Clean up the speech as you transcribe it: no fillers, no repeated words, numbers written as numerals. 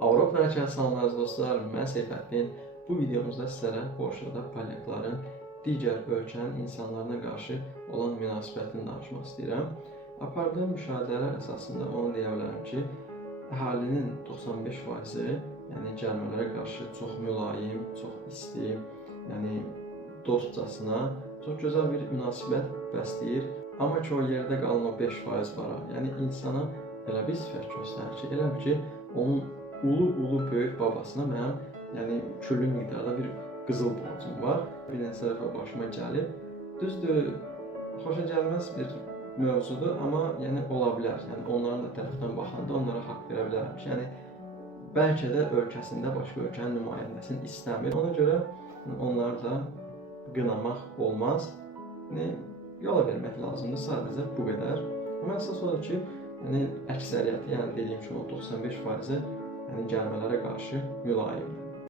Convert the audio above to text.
Avropa ölkəsi salamlar dostlar, mən Seyfəddin. Bu videomuzda sizlərə Polşada polyakların digər ölkənin insanlarına qarşı olan münasibətini danışmaq istəyirəm. Apardığım müşahidələr əsasında onu deyə bilərəm ki, əhalinin 95%-i, yəni gəlmələrə qarşı çox mülayim, çox isti, yəni dostcasına, çox gözəl bir münasibət bəsləyir. Amma ki, o yerdə qalan o 5% var, yəni insana elə bir sifət göstərir ki, elə bir ki, onun ulu böyük babasına mənim, yəni küllü miqdarda bir qızıl borcum var. Bir neçə dəfə başıma gəlib. Düzdür, xoşa gəlməz bir mövzudur, amma yəni ola bilər. Yəni onların da tərəfindən baxanda onlara haqq verə bilərəm. Yəni bəlkə də ölkəsində başqa ölkənin nümayəndəsini istəmir. Ona görə onları da qınamaq olmaz. Yəni yola vermək lazımdır, sadəcə bu qədər. Amma əsas odur ki, yəni əksəriyyəti, yəni dediyim kimi o 95%-i yəni gəlmələrə qarşı mülayimdir.